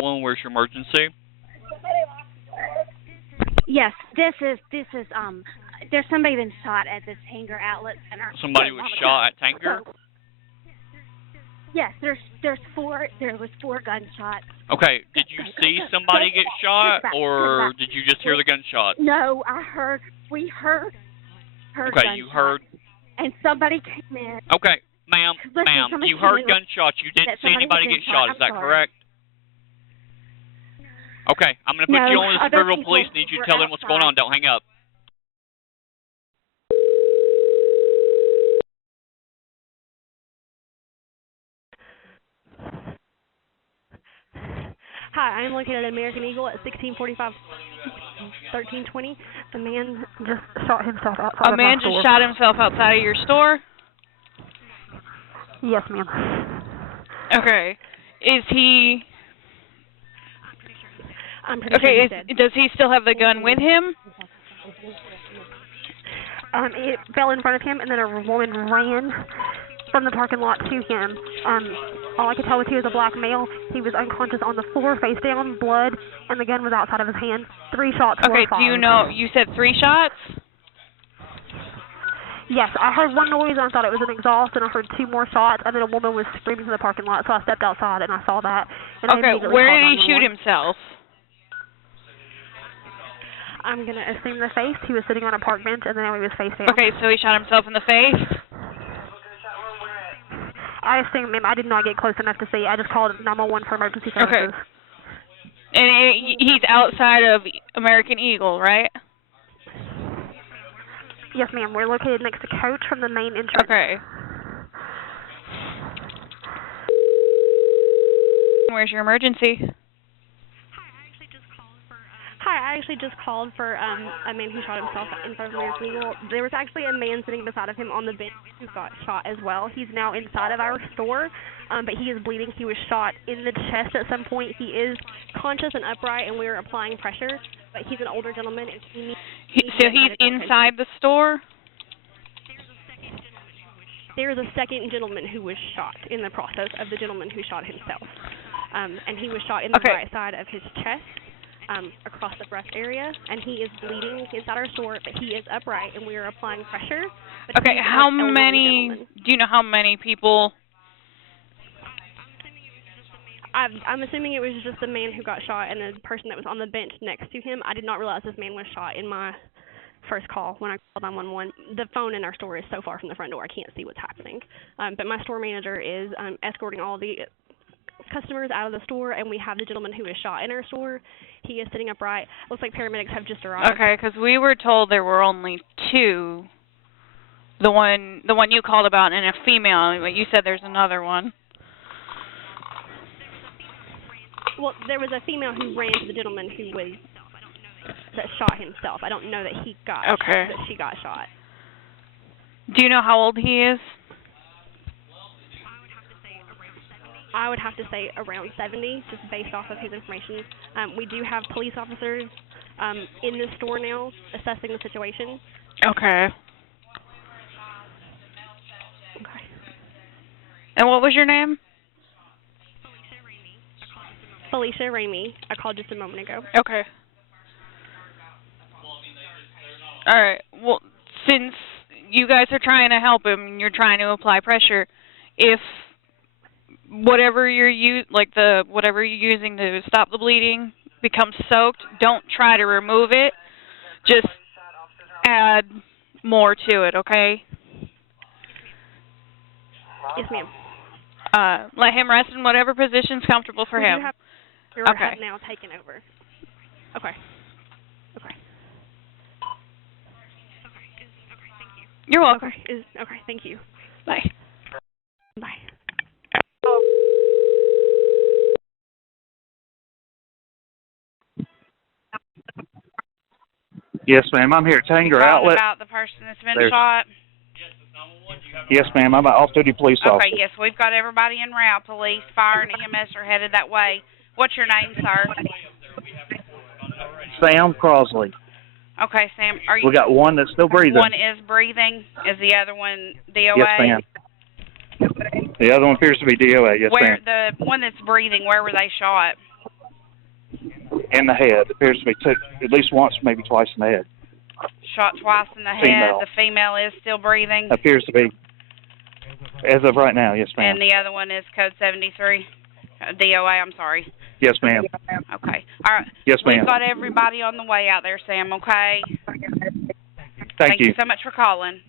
Where's your emergency? Yes, this is there's somebody been shot at the Tanger Outlets Center. Somebody was shot at Tanger? So, yes, there was 4 gunshots. Okay, did you see somebody get shot, or did you just hear the gunshot? No, we heard Okay, gunshots, you heard. and somebody came in. Okay, ma'am, you heard gunshots. You didn't see anybody get shot. Is that correct? Okay, I'm going to put you on with the Sevierville police. Need you to tell them what's going on. Don't hang up. Hi, I'm located at American Eagle at 1645 1320. A man just shot himself outside A man just shot himself outside of your store? Yes, ma'am. Okay. Is he... I'm pretty sure he's dead. Does he still have the gun with him? It fell in front of him, and then a woman ran from the parking lot to him. All I could tell was he was a black male. He was unconscious on the floor, face down, blood, and the gun was outside of his hand. 3 shots were fired. Okay, do you know, you said 3 shots? Yes, I heard one noise, and I thought it was an exhaust, and I heard 2 more shots, and then a woman was screaming in the parking lot, so I stepped outside, and I saw that. And okay, where did he shoot himself? I'm going to assume the face. He was sitting on a park bench, and then he was face down. Okay, so he shot himself in the face? I assume, ma'am. I did not get close enough to see. I just called 911 for emergency services. Okay. And he's outside of American Eagle, right? Yes, ma'am. We're located next to Coach from the main entrance. Okay. Where's your emergency? Hi, I actually just called for a man who shot himself in front of American Eagle. There was actually a man sitting beside of him on the bench who got shot as well. He's now inside of our store, but he is bleeding. He was shot in the chest at some point. He is conscious and upright, and we are applying pressure, but he's an older gentleman. And so he's inside the store? There is a second gentleman who was shot in the process of the gentleman who shot himself, and he was shot in the right side of his chest. Across the breast area, and he is bleeding inside our store, but he is upright, and we are applying pressure. Okay, how many, do you know how many people? I'm assuming it was just the man who got shot and the person that was on the bench next to him. I did not realize this man was shot in my first call when I called 911. The phone in our store is so far from the front door, I can't see what's happening. But my store manager is escorting all the customers out of the store, and we have the gentleman who was shot in our store. He is sitting upright. Looks like paramedics have just arrived. Okay, because we were told there were only 2. The one you called about, and a female. But you said there's another one. Well, there was a female who ran to the gentleman that shot himself. I don't know that he got that she got shot. Do you know how old he is? I would have to say around 70, just based off of his information. We do have police officers in the store now assessing the situation. Okay. And what was your name? Felicia Ramey. I called just a moment ago. Okay. All right. Well, since you guys are trying to help him and you're trying to apply pressure, if whatever you're using to stop the bleeding becomes soaked, don't try to remove it. Just add more to it, okay? Yes, ma'am. Let him rest in whatever position's comfortable for him. Have now taken over. Okay. Okay. Thank you. You're welcome. Okay, thank you. Bye. Bye. Yes, ma'am. I'm here at Tanger Outlets. About the person that's been shot? Yes, ma'am. I'm an off-duty police officer. Okay, yes. We've got everybody en route. Police, fire, and EMS are headed that way. What's your name, sir? Sam Crosley. Okay, Sam. Are you? We got one that's still breathing. One is breathing. Is the other one DOA? Yes, ma'am. The other one appears to be DOA. Yes, ma'am. The one that's breathing, where were they shot? in the head. Appears to be at least once, maybe twice in the head. Shot twice in the head. Female. The female is still breathing. Appears to be. As of right now, yes, ma'am. And the other one is code 73? DOA, I'm sorry. Yes, ma'am. Okay. All right. Yes, ma'am. We've got everybody on the way out there, Sam, okay? Thank you. So much for calling.